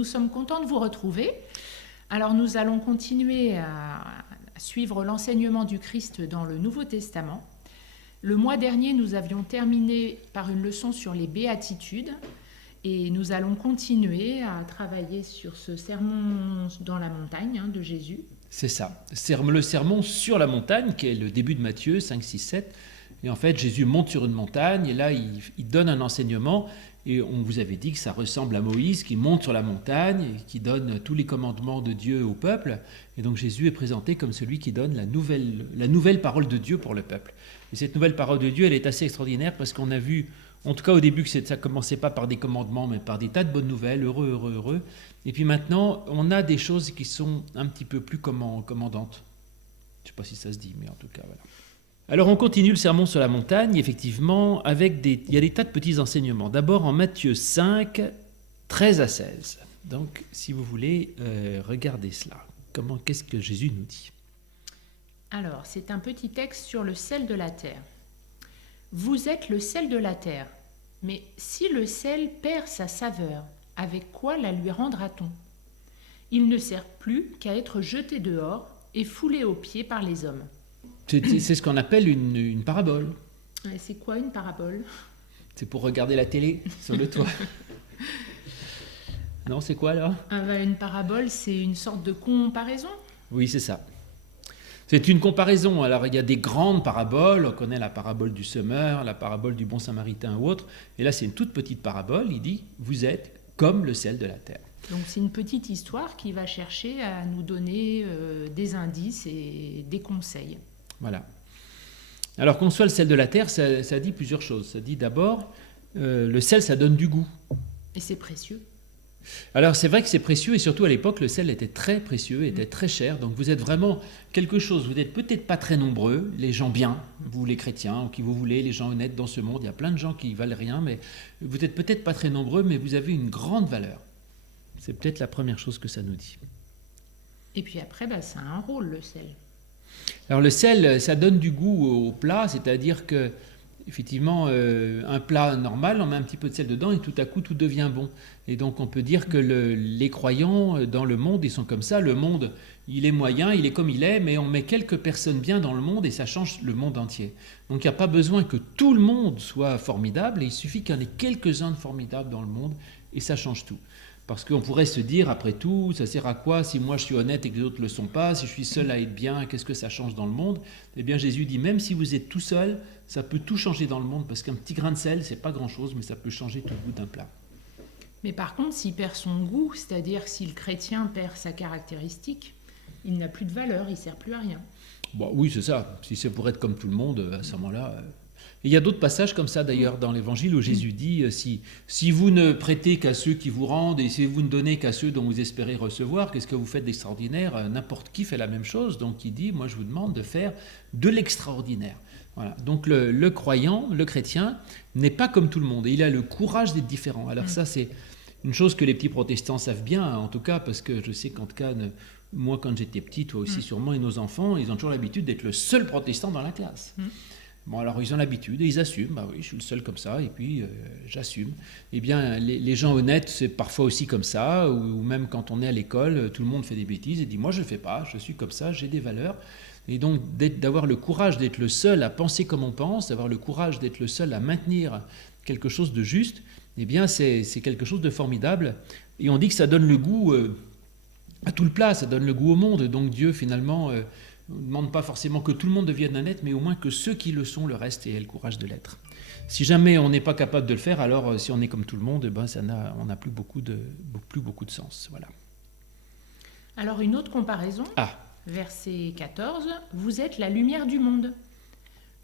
nous sommes contents de vous retrouver. Alors nous allons continuer à suivre l'enseignement du Christ dans le Nouveau Testament. Le mois dernier, nous avions terminé par une leçon sur les béatitudes et nous allons continuer à travailler sur ce sermon dans la montagne de Jésus. C'est ça, le sermon sur la montagne qui est le début de Matthieu 5, 6, 7. Et en fait, Jésus monte sur une montagne et là, il donne un enseignement. Et on vous avait dit que ça ressemble à Moïse qui monte sur la montagne et qui donne tous les commandements de Dieu au peuple. Et donc Jésus est présenté comme celui qui donne la nouvelle parole de Dieu pour le peuple. Et cette nouvelle parole de Dieu, elle est assez extraordinaire parce qu'on a vu, en tout cas au début, que ça ne commençait pas par des commandements, mais par des tas de bonnes nouvelles, heureux, heureux, heureux. Et puis maintenant, on a des choses qui sont un petit peu plus commandantes. Je ne sais pas si ça se dit, mais en tout cas, voilà. Alors on continue le sermon sur la montagne, effectivement, il y a des tas de petits enseignements. D'abord en Matthieu 5, 13 à 16. Donc si vous voulez, regardez cela. Qu'est-ce que Jésus nous dit ? Alors, c'est un petit texte sur le sel de la terre. Vous êtes le sel de la terre, mais si le sel perd sa saveur, avec quoi la lui rendra-t-on ? Il ne sert plus qu'à être jeté dehors et foulé aux pieds par les hommes. C'est ce qu'on appelle une parabole. C'est quoi une parabole ? C'est pour regarder la télé sur le toit. Non, c'est quoi là ? Une parabole, c'est une sorte de comparaison ? Oui, c'est ça. C'est une comparaison. Alors, il y a des grandes paraboles. On connaît la parabole du semeur, la parabole du bon samaritain ou autre. Et là, c'est une toute petite parabole. Il dit, vous êtes comme le sel de la terre. Donc, c'est une petite histoire qui va chercher à nous donner des indices et des conseils. Voilà. Alors qu'on soit le sel de la terre, ça dit plusieurs choses. Ça dit d'abord, le sel, ça donne du goût. Et c'est précieux. Alors c'est vrai que c'est précieux et surtout à l'époque, le sel était très précieux, était très cher. Donc vous êtes vraiment quelque chose, vous n'êtes peut-être pas très nombreux, les gens bien, vous les chrétiens, ou qui vous voulez, les gens honnêtes dans ce monde. Il y a plein de gens qui valent rien, mais vous n'êtes peut-être pas très nombreux, mais vous avez une grande valeur. C'est peut-être la première chose que ça nous dit. Et puis après, ça a un rôle, le sel. Alors le sel, ça donne du goût au plat, c'est-à-dire que effectivement, un plat normal, on met un petit peu de sel dedans et tout à coup tout devient bon. Et donc on peut dire que les croyants dans le monde, ils sont comme ça. Le monde, il est moyen, il est comme il est, mais on met quelques personnes bien dans le monde et ça change le monde entier. Donc il n'y a pas besoin que tout le monde soit formidable, et il suffit qu'il y en ait quelques-uns de formidables dans le monde et ça change tout. Parce qu'on pourrait se dire, après tout, ça sert à quoi si moi je suis honnête et que les autres ne le sont pas, si je suis seul à être bien, qu'est-ce que ça change dans le monde ? Eh bien Jésus dit, même si vous êtes tout seul, ça peut tout changer dans le monde, parce qu'un petit grain de sel, c'est pas grand-chose, mais ça peut changer tout le goût d'un plat. Mais par contre, s'il perd son goût, c'est-à-dire si le chrétien perd sa caractéristique, il n'a plus de valeur, il ne sert plus à rien. Bon, oui, c'est ça. Si c'est pour être comme tout le monde, à ce moment-là... Et il y a d'autres passages comme ça d'ailleurs dans l'Évangile où Jésus dit si vous ne prêtez qu'à ceux qui vous rendent et si vous ne donnez qu'à ceux dont vous espérez recevoir, qu'est-ce que vous faites d'extraordinaire ? N'importe qui fait la même chose. Donc il dit, moi je vous demande de faire de l'extraordinaire. Voilà. Donc le croyant, le chrétien, n'est pas comme tout le monde et il a le courage d'être différent. Alors ça c'est une chose que les petits protestants savent bien, en tout cas, parce que je sais qu'en tout cas, moi quand j'étais petit, toi aussi sûrement, et nos enfants, ils ont toujours l'habitude d'être le seul protestant dans la classe. Bon, alors ils ont l'habitude et ils assument. Bah oui, je suis le seul comme ça et puis j'assume. Eh bien, les gens honnêtes, c'est parfois aussi comme ça, ou même quand on est à l'école, tout le monde fait des bêtises et dit moi je le fais pas, je suis comme ça, j'ai des valeurs. Et donc d'avoir le courage d'être le seul à penser comme on pense, d'avoir le courage d'être le seul à maintenir quelque chose de juste, eh bien c'est quelque chose de formidable. Et on dit que ça donne le goût à tout le plat, ça donne le goût au monde. Donc Dieu finalement ne demande pas forcément que tout le monde devienne honnête, mais au moins que ceux qui le sont le restent et aient le courage de l'être. Si jamais on n'est pas capable de le faire, alors si on est comme tout le monde, on n'a plus beaucoup de sens. Voilà. Alors une autre comparaison, verset 14, vous êtes la lumière du monde.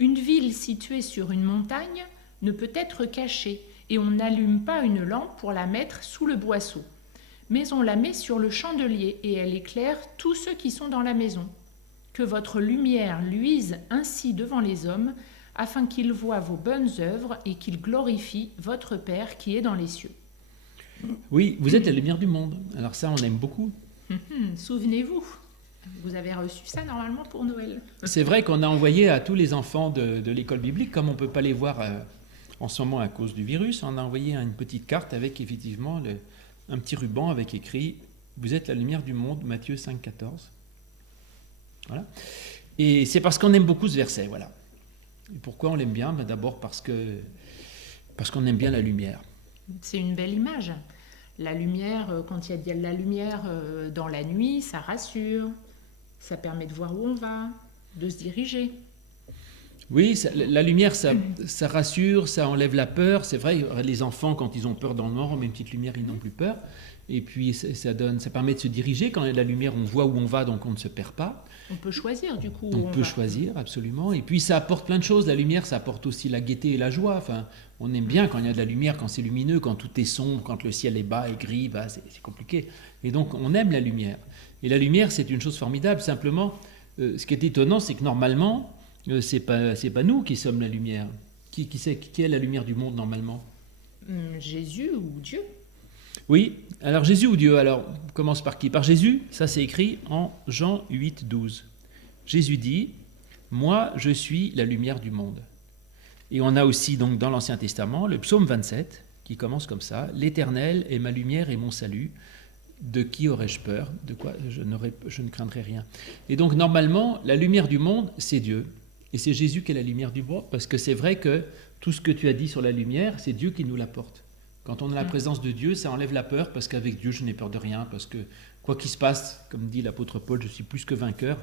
Une ville située sur une montagne ne peut être cachée et on n'allume pas une lampe pour la mettre sous le boisseau, mais on la met sur le chandelier et elle éclaire tous ceux qui sont dans la maison. Que votre lumière luise ainsi devant les hommes, afin qu'ils voient vos bonnes œuvres et qu'ils glorifient votre Père qui est dans les cieux. Oui, vous êtes la lumière du monde. Alors ça, on aime beaucoup. Souvenez-vous, vous avez reçu ça normalement pour Noël. C'est vrai qu'on a envoyé à tous les enfants de l'école biblique, comme on ne peut pas les voir en ce moment à cause du virus, on a envoyé une petite carte avec effectivement un petit ruban avec écrit « Vous êtes la lumière du monde », Matthieu 5, 14. Voilà. Et c'est parce qu'on aime beaucoup ce verset, voilà. Et pourquoi on l'aime bien? D'abord parce qu'on aime bien la lumière. C'est une belle image. La lumière, quand il y a de la lumière dans la nuit, ça rassure, ça permet de voir où on va, de se diriger. Oui, la lumière, ça rassure, ça enlève la peur. C'est vrai, les enfants, quand ils ont peur dans le noir, on met une petite lumière, ils n'ont plus peur. Et puis, ça permet de se diriger. Quand il y a de la lumière, on voit où on va, donc on ne se perd pas. On peut choisir, du coup. On peut choisir, absolument. Et puis, ça apporte plein de choses. La lumière, ça apporte aussi la gaieté et la joie. Enfin, on aime bien quand il y a de la lumière, quand c'est lumineux, quand tout est sombre, quand le ciel est bas et gris, c'est compliqué. Et donc, on aime la lumière. Et la lumière, c'est une chose formidable. Simplement, ce qui est étonnant, c'est que normalement, c'est pas nous qui sommes la lumière. Qui est la lumière du monde, normalement? Jésus ou Dieu? Oui, alors Jésus ou Dieu? Alors, on commence par qui? Par Jésus. Ça, c'est écrit en Jean 8, 12. Jésus dit « Moi, je suis la lumière du monde ». Et on a aussi, donc, dans l'Ancien Testament, le psaume 27, qui commence comme ça « L'Éternel est ma lumière et mon salut. De qui aurais-je peur? De quoi je ne craindrai rien. » Et donc, normalement, la lumière du monde, c'est Dieu. Et c'est Jésus qui est la lumière du monde, parce que c'est vrai que tout ce que tu as dit sur la lumière, c'est Dieu qui nous l'apporte. Quand on a la présence de Dieu, ça enlève la peur, parce qu'avec Dieu, je n'ai peur de rien, parce que quoi qu'il se passe, comme dit l'apôtre Paul, je suis plus que vainqueur.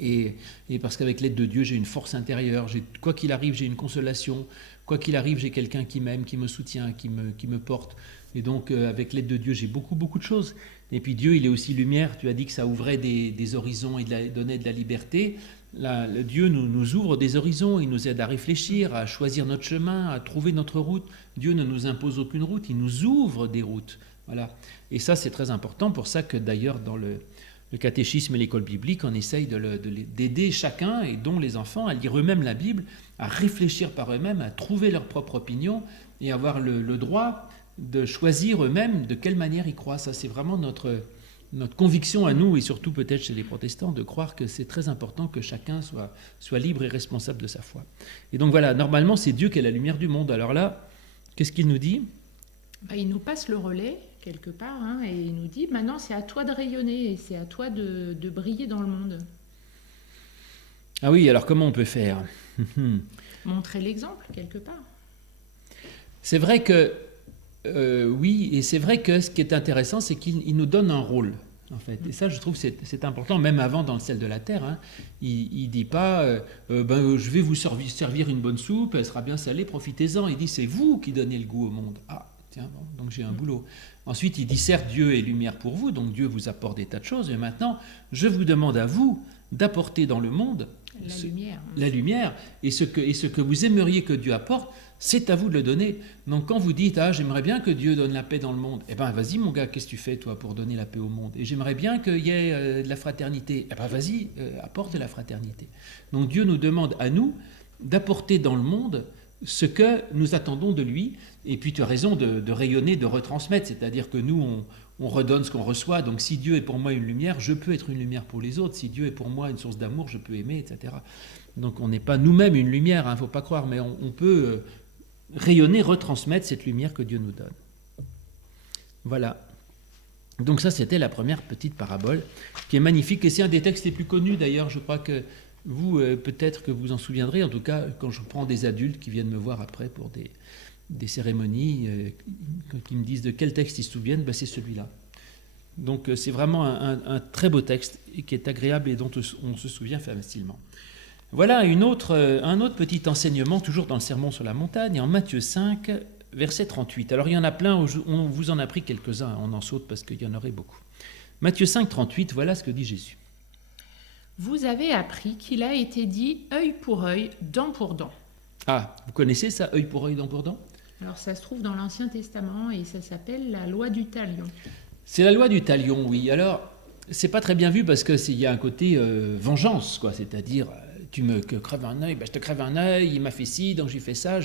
Et parce qu'avec l'aide de Dieu, j'ai une force intérieure, quoi qu'il arrive, j'ai une consolation, quoi qu'il arrive, j'ai quelqu'un qui m'aime, qui me soutient, qui me porte. Et donc, avec l'aide de Dieu, j'ai beaucoup, beaucoup de choses. Et puis Dieu, il est aussi lumière. Tu as dit que ça ouvrait des horizons et donnait de la liberté. Là, Dieu nous ouvre des horizons, il nous aide à réfléchir, à choisir notre chemin, à trouver notre route. Dieu ne nous impose aucune route, il nous ouvre des routes. Voilà. Et ça, c'est très important. Pour ça que d'ailleurs, dans le catéchisme et l'école biblique, on essaye d'aider chacun, et dont les enfants, à lire eux-mêmes la Bible, à réfléchir par eux-mêmes, à trouver leur propre opinion et avoir le droit de choisir eux-mêmes de quelle manière ils croient. Ça, c'est vraiment notre conviction à nous, et surtout peut-être chez les protestants, de croire que c'est très important que chacun soit libre et responsable de sa foi. Et donc voilà, normalement, c'est Dieu qui est la lumière du monde. Alors là, qu'est-ce qu'il nous dit? Il nous passe le relais, quelque part, et il nous dit, maintenant, c'est à toi de rayonner, et c'est à toi de briller dans le monde. Ah oui, alors comment on peut faire? Montrer l'exemple, quelque part. C'est vrai que oui, et c'est vrai que ce qui est intéressant, c'est qu'il nous donne un rôle, en fait. Et ça, je trouve, c'est important, même avant, dans le ciel de la terre. Il ne dit pas je vais vous servir une bonne soupe, elle sera bien salée, profitez-en. Il dit, c'est vous qui donnez le goût au monde. Ah, tiens, bon, donc j'ai un boulot. Ensuite, il dit, certes, Dieu est lumière pour vous, donc Dieu vous apporte des tas de choses, mais maintenant, je vous demande à vous d'apporter dans le monde la lumière, et ce que vous aimeriez que Dieu apporte, c'est à vous de le donner. Donc quand vous dites « Ah, j'aimerais bien que Dieu donne la paix dans le monde », eh bien vas-y mon gars, qu'est-ce que tu fais toi pour donner la paix au monde? Et j'aimerais bien qu'il y ait de la fraternité. Eh bien vas-y, apporte de la fraternité. Donc Dieu nous demande à nous d'apporter dans le monde ce que nous attendons de lui. Et puis tu as raison de rayonner, de retransmettre, c'est-à-dire que nous, on redonne ce qu'on reçoit. Donc si Dieu est pour moi une lumière, je peux être une lumière pour les autres. Si Dieu est pour moi une source d'amour, je peux aimer, etc. Donc on n'est pas nous-mêmes une lumière, il ne faut pas croire, mais on peut rayonner, retransmettre cette lumière que Dieu nous donne. Voilà. Donc ça, c'était la première petite parabole, qui est magnifique, et c'est un des textes les plus connus d'ailleurs. Je crois que vous, peut-être que vous en souviendrez, en tout cas, quand je prends des adultes qui viennent me voir après pour des cérémonies, qui me disent de quel texte ils se souviennent, c'est celui-là. Donc c'est vraiment un très beau texte, et qui est agréable et dont on se souvient facilement. Voilà un autre petit enseignement, toujours dans le Sermon sur la montagne, en Matthieu 5, verset 38. Alors il y en a plein, on vous en a pris quelques-uns, on en saute parce qu'il y en aurait beaucoup. Matthieu 5, 38, voilà ce que dit Jésus. Vous avez appris qu'il a été dit œil pour œil, dent pour dent. Ah, vous connaissez ça, œil pour œil, dent pour dent? Alors ça se trouve dans l'Ancien Testament et ça s'appelle la loi du talion. C'est la loi du talion, oui. Alors, c'est pas très bien vu parce qu'il y a un côté vengeance, quoi, c'est-à-dire... tu me crèves un œil, je te crève un œil, il m'a fait ci, donc j'ai fait ça.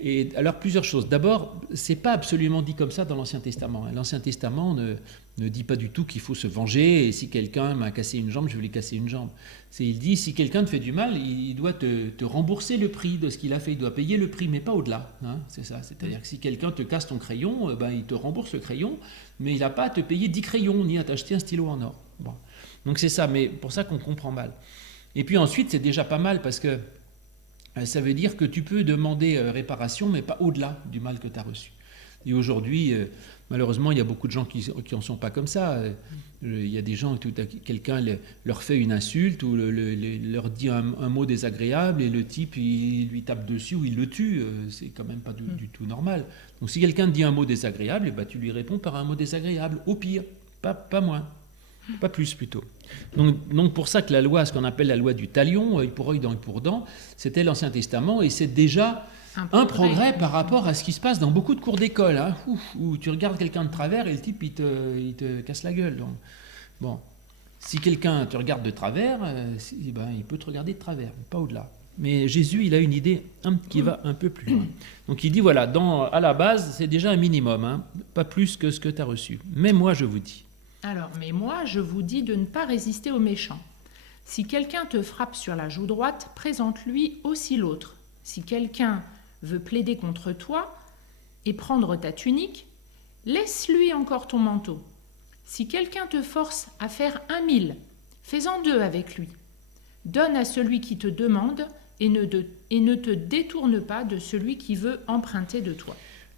Et alors, plusieurs choses. D'abord, c'est pas absolument dit comme ça dans l'Ancien Testament. L'Ancien Testament ne dit pas du tout qu'il faut se venger, et si quelqu'un m'a cassé une jambe, je vais lui casser une jambe. Il dit, si quelqu'un te fait du mal, il doit te rembourser le prix de ce qu'il a fait, il doit payer le prix, mais pas au-delà. Hein, c'est ça. C'est-à-dire que si quelqu'un te casse ton crayon, il te rembourse le crayon, mais il n'a pas à te payer 10 crayons, ni à t'acheter un stylo en or. Bon. Donc c'est ça, mais pour ça qu'on comprend mal. Et puis ensuite, c'est déjà pas mal, parce que ça veut dire que tu peux demander réparation, mais pas au-delà du mal que tu as reçu. Et aujourd'hui, malheureusement, il y a beaucoup de gens qui n'en sont pas comme ça. Il y a des gens, quelqu'un leur fait une insulte ou leur dit un mot désagréable et le type, il lui tape dessus ou il le tue. C'est quand même pas du tout normal. Donc si quelqu'un te dit un mot désagréable, tu lui réponds par un mot désagréable, au pire, pas moins. Pas plus plutôt. Donc pour ça que la loi, ce qu'on appelle la loi du talion, œil pour œil, dent pour dent, c'était l'Ancien Testament et c'est déjà un progrès par rapport à ce qui se passe dans beaucoup de cours d'école, hein, où tu regardes quelqu'un de travers et le type il te casse la gueule. Donc, bon, si quelqu'un te regarde de travers, il peut te regarder de travers, pas au-delà. Mais Jésus, il a une idée qui va un peu plus loin. Donc il dit voilà, à la base, c'est déjà un minimum, hein, pas plus que ce que tu as reçu. Mais moi, je vous dis. Alors, mais moi, je vous dis de ne pas résister aux méchants. Si quelqu'un te frappe sur la joue droite, présente-lui aussi l'autre. Si quelqu'un veut plaider contre toi et prendre ta tunique, laisse-lui encore ton manteau. Si quelqu'un te force à faire 1000, fais-en 2 avec lui. Donne à celui qui te demande et ne te détourne pas de celui qui veut emprunter de toi.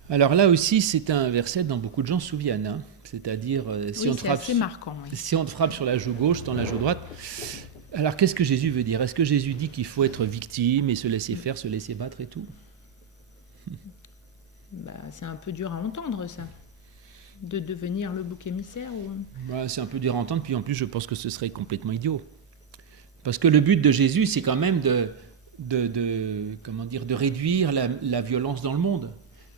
Alors là aussi, c'est un verset dont beaucoup de gens se souviennent. Hein. C'est-à-dire, si on te frappe sur la joue gauche, dans la joue droite. Alors, qu'est-ce que Jésus veut dire? Est-ce que Jésus dit qu'il faut être victime et se laisser faire, se laisser battre et tout? C'est un peu dur à entendre, ça. De devenir le bouc émissaire ou... C'est un peu dur à entendre, puis en plus, je pense que ce serait complètement idiot. Parce que le but de Jésus, c'est quand même de réduire la violence dans le monde.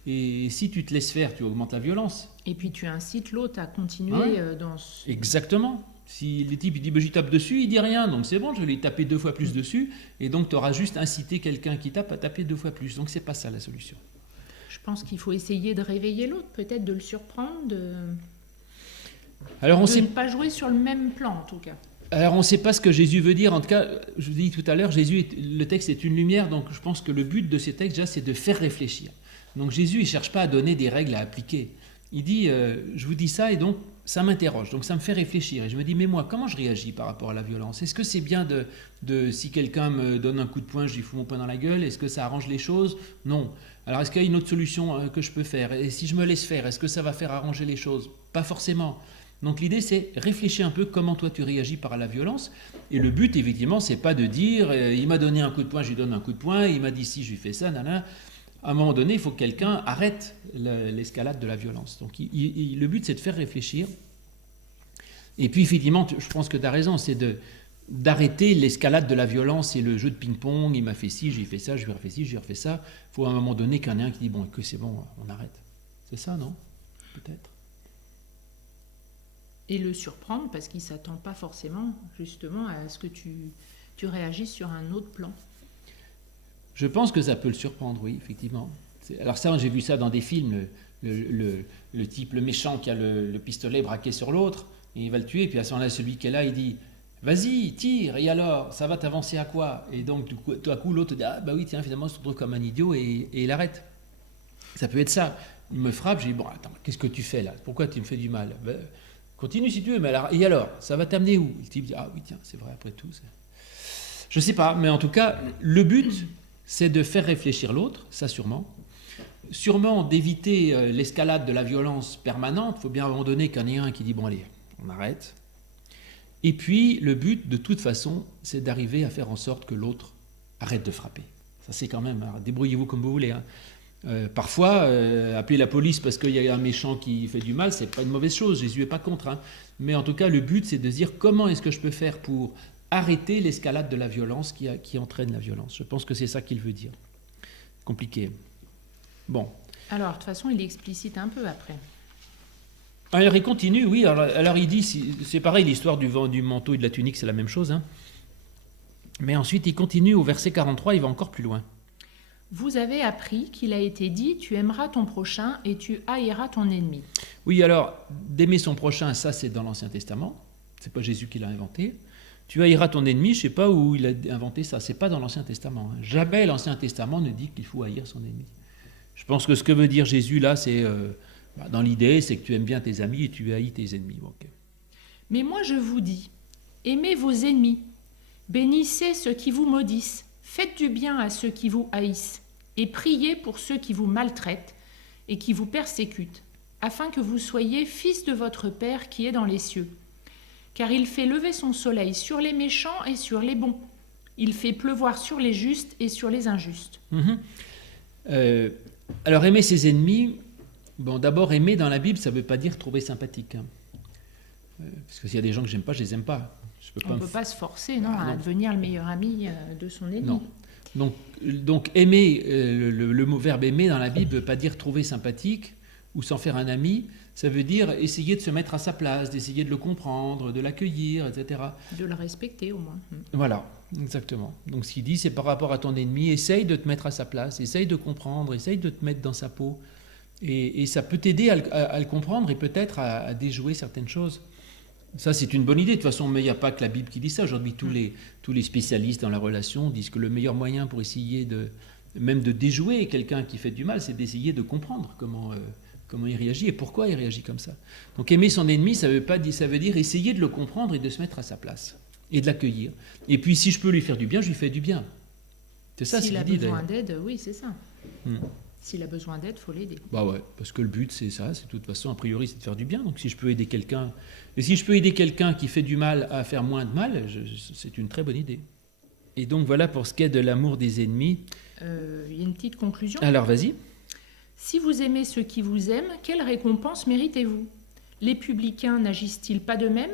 Et si tu te laisses faire, tu augmentes la violence. Et puis tu incites l'autre à continuer dans ce... Exactement. Si le type il dit je tape dessus, il dit rien, donc c'est bon, je vais lui taper 2 fois plus dessus, et donc tu auras juste incité quelqu'un qui tape à taper 2 fois plus. Donc c'est pas ça la solution. Je pense qu'il faut essayer de réveiller l'autre, peut-être de le surprendre, Alors, ne pas jouer sur le même plan en tout cas. Alors on ne sait pas ce que Jésus veut dire, en tout cas, je vous dis tout à l'heure, le texte est une lumière, donc je pense que le but de ces textes déjà c'est de faire réfléchir. Donc Jésus, il ne cherche pas à donner des règles à appliquer. Il dit, je vous dis ça et donc ça m'interroge, donc ça me fait réfléchir. Et je me dis, mais moi, comment je réagis par rapport à la violence? Est-ce que c'est bien si quelqu'un me donne un coup de poing, je lui fous mon poing dans la gueule? Est-ce que ça arrange les choses? Non. Alors est-ce qu'il y a une autre solution que je peux faire? Et si je me laisse faire, est-ce que ça va faire arranger les choses? Pas forcément. Donc l'idée, c'est réfléchir un peu comment toi tu réagis par la violence. Et le but, évidemment, c'est pas de dire, il m'a donné un coup de poing, je lui donne un coup de poing, il m'a dit si, je lui fais ça, nanana. À un moment donné, il faut que quelqu'un arrête l'escalade de la violence. Donc le but, c'est de faire réfléchir. Et puis, effectivement, je pense que tu as raison, c'est d'arrêter l'escalade de la violence et le jeu de ping-pong. Il m'a fait ci, j'ai fait ça, je lui ai refait ci, j'ai refait ça. Il faut à un moment donné qu'il y en ait un qui dit, bon, que c'est bon, on arrête. C'est ça, non? Peut-être. Et le surprendre parce qu'il ne s'attend pas forcément, justement, à ce que tu réagisses sur un autre plan. Je pense que ça peut le surprendre, oui, effectivement. Alors ça, j'ai vu ça dans des films, le type, le méchant qui a le pistolet braqué sur l'autre, et il va le tuer, puis à ce moment-là, celui qui est là, il dit « Vas-y, tire, et alors, ça va t'avancer à quoi ?» Et donc, tout à coup, l'autre dit « Ah, bah oui, tiens, finalement, il se retrouve comme un idiot, et il arrête. » Ça peut être ça. Il me frappe, je dis « Bon, attends, qu'est-ce que tu fais là? Pourquoi tu me fais du mal ?» Continue si tu veux, mais alors, ça va t'amener où? Le type dit « Ah oui, tiens, c'est vrai, après tout. » Je ne sais pas, mais en tout cas, le but... c'est de faire réfléchir l'autre, ça sûrement. Sûrement d'éviter l'escalade de la violence permanente. Il faut bien à un moment donné qu'il y en ait un qui dit « bon allez, on arrête ». Et puis le but, de toute façon, c'est d'arriver à faire en sorte que l'autre arrête de frapper. Ça c'est quand même, alors, débrouillez-vous comme vous voulez. Hein. Parfois, appeler la police parce qu'il y a un méchant qui fait du mal, c'est pas une mauvaise chose, Jésus n'est pas contre. Hein. Mais en tout cas, le but, c'est de se dire comment est-ce que je peux faire pour arrêter l'escalade de la violence qui entraîne la violence. Je pense que c'est ça qu'il veut dire. Compliqué. Bon. Alors, de toute façon, il explicite un peu après. Alors, il continue, oui. Alors il dit, c'est pareil, l'histoire du manteau et de la tunique, c'est la même chose. Hein. Mais ensuite, il continue au verset 43, il va encore plus loin. Vous avez appris qu'il a été dit, tu aimeras ton prochain et tu haïras ton ennemi. Oui, alors, d'aimer son prochain, ça c'est dans l'Ancien Testament. C'est pas Jésus qui l'a inventé. Tu haïras ton ennemi, je sais pas où il a inventé ça. C'est pas dans l'Ancien Testament. Jamais l'Ancien Testament ne dit qu'il faut haïr son ennemi. Je pense que ce que veut dire Jésus là, c'est dans l'idée, c'est que tu aimes bien tes amis et tu haïs tes ennemis. Okay. Mais moi je vous dis, aimez vos ennemis, bénissez ceux qui vous maudissent, faites du bien à ceux qui vous haïssent, et priez pour ceux qui vous maltraitent et qui vous persécutent, afin que vous soyez fils de votre Père qui est dans les cieux. Car il fait lever son soleil sur les méchants et sur les bons. Il fait pleuvoir sur les justes et sur les injustes. Alors aimer ses ennemis, bon, d'abord aimer dans la Bible, ça ne veut pas dire trouver sympathique. Hein. Parce que s'il y a des gens que j'aime pas, je les aime pas. On ne peut pas se forcer à devenir le meilleur ami de son ennemi. Non. Donc aimer, le mot verbe aimer dans la Bible ne veut pas dire trouver sympathique ou s'en faire un ami. Ça veut dire essayer de se mettre à sa place, d'essayer de le comprendre, de l'accueillir, etc. De le respecter au moins. Voilà, exactement. Donc ce qu'il dit, c'est par rapport à ton ennemi, essaye de te mettre à sa place, essaye de comprendre, essaye de te mettre dans sa peau. Et ça peut t'aider à le comprendre et peut-être à déjouer certaines choses. Ça, c'est une bonne idée. De toute façon, mais il n'y a pas que la Bible qui dit ça. Aujourd'hui, tous les spécialistes dans la relation disent que le meilleur moyen pour essayer même de déjouer quelqu'un qui fait du mal, c'est d'essayer de comprendre comment il réagit et pourquoi il réagit comme ça. Donc aimer son ennemi, ça veut dire essayer de le comprendre et de se mettre à sa place et de l'accueillir. Et puis si je peux lui faire du bien, je lui fais du bien. C'est ça. S'il a besoin d'aide, oui, c'est ça. S'il a besoin d'aide, il faut l'aider. Bah ouais, parce que le but c'est ça, c'est de toute façon, a priori, c'est de faire du bien. Donc si je peux aider quelqu'un, et si je peux aider quelqu'un qui fait du mal à faire moins de mal, c'est une très bonne idée. Et donc voilà pour ce qui est de l'amour des ennemis. Il y a une petite conclusion. Alors vas-y. Si vous aimez ceux qui vous aiment, quelle récompense méritez-vous? Les publicains n'agissent-ils pas de même?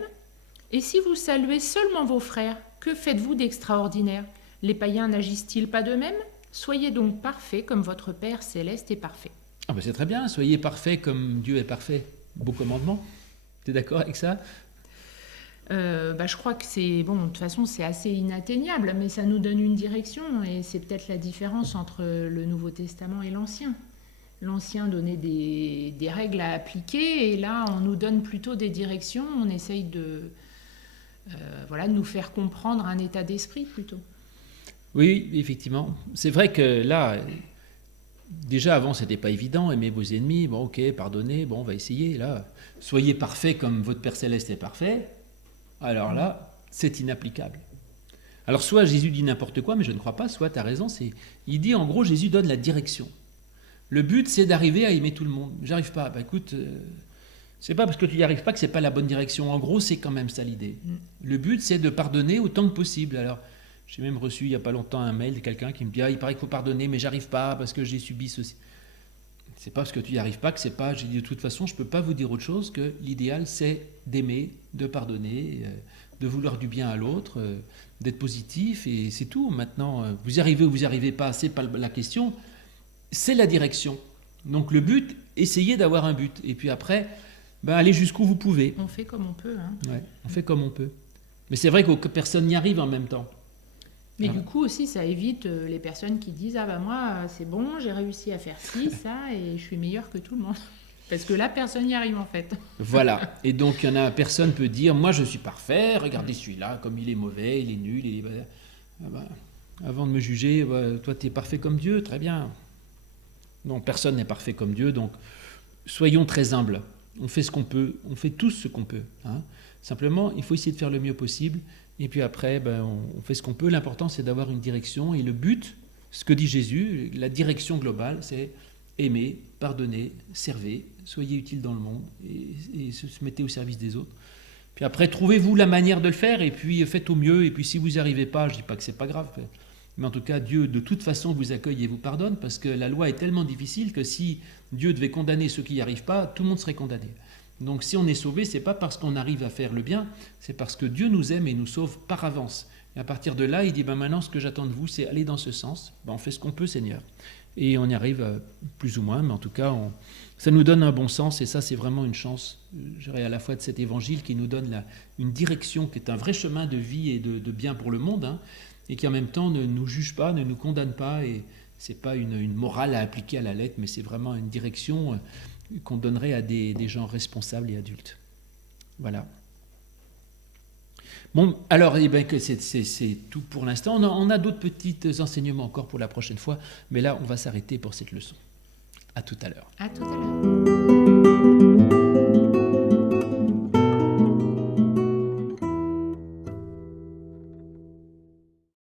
Et si vous saluez seulement vos frères, que faites-vous d'extraordinaire? Les païens n'agissent-ils pas de même? Soyez donc parfaits comme votre Père céleste est parfait. Ah ben c'est très bien, soyez parfaits comme Dieu est parfait. Beau commandement. Tu es d'accord avec ça? Je crois que c'est bon. De toute façon, c'est assez inatteignable, mais ça nous donne une direction, et c'est peut-être la différence entre le Nouveau Testament et l'Ancien. L'Ancien donnait des règles à appliquer, et là, on nous donne plutôt des directions. On essaye de nous faire comprendre un état d'esprit plutôt. Oui, effectivement. C'est vrai que là, déjà avant, c'était pas évident. Aimez vos ennemis, bon, ok, pardonnez, bon, on va essayer. Là, soyez parfaits comme votre Père Céleste est parfait. Alors là, c'est inapplicable. Alors soit Jésus dit n'importe quoi, mais je ne crois pas, soit tu as raison. Il dit en gros, Jésus donne la direction. Le but, c'est d'arriver à aimer tout le monde. J'arrive pas. Bah écoute, c'est pas parce que tu n'y arrives pas que c'est pas la bonne direction. En gros, c'est quand même ça l'idée. Le but, c'est de pardonner autant que possible. Alors, j'ai même reçu il y a pas longtemps un mail de quelqu'un qui me dit il paraît qu'il faut pardonner, mais j'arrive pas parce que j'ai subi ceci. C'est pas parce que tu n'y arrives pas que c'est pas. J'ai dit de toute façon, je peux pas vous dire autre chose que l'idéal, c'est d'aimer, de pardonner, de vouloir du bien à l'autre, d'être positif, et c'est tout. Maintenant, vous y arrivez ou vous n'y arrivez pas, c'est pas la question. C'est la direction. Donc le but, essayez d'avoir un but. Et puis après, allez jusqu'où vous pouvez. On fait comme on peut. Ouais, on fait comme on peut. Mais c'est vrai que personne n'y arrive en même temps. Mais du coup aussi, ça évite les personnes qui disent moi, c'est bon, j'ai réussi à faire ci, ça, et je suis meilleur que tout le monde. Parce que là, personne n'y arrive en fait. Voilà. Et donc, personne peut dire moi, je suis parfait, regardez celui-là, comme il est mauvais, il est nul. Avant de me juger, toi, tu es parfait comme Dieu, très bien. Non, personne n'est parfait comme Dieu, donc soyons très humbles. On fait ce qu'on peut, on fait tous ce qu'on peut. Simplement, il faut essayer de faire le mieux possible, et puis après, on fait ce qu'on peut. L'important, c'est d'avoir une direction, et le but, ce que dit Jésus, la direction globale, c'est aimer, pardonner, servez, soyez utiles dans le monde, et se mettez au service des autres. Puis après, trouvez-vous la manière de le faire, et puis faites au mieux, et puis si vous n'y arrivez pas, je ne dis pas que ce n'est pas grave, mais en tout cas, Dieu, de toute façon, vous accueille et vous pardonne, parce que la loi est tellement difficile que si Dieu devait condamner ceux qui n'y arrivent pas, tout le monde serait condamné. Donc si on est sauvé, ce n'est pas parce qu'on arrive à faire le bien, c'est parce que Dieu nous aime et nous sauve par avance. Et à partir de là, il dit, maintenant, ce que j'attends de vous, c'est aller dans ce sens. On fait ce qu'on peut, Seigneur. Et on y arrive plus ou moins, mais en tout cas, ça nous donne un bon sens, et ça, c'est vraiment une chance, je dirais, à la fois de cet évangile qui nous donne une direction qui est un vrai chemin de vie et de bien pour le monde, et qui en même temps ne nous juge pas, ne nous condamne pas, et C'est pas une morale à appliquer à la lettre, mais c'est vraiment une direction qu'on donnerait à des gens responsables et adultes. Voilà. Bon, alors, c'est tout pour l'instant. On a d'autres petits enseignements encore pour la prochaine fois, mais là, on va s'arrêter pour cette leçon. À tout à l'heure. À tout à l'heure.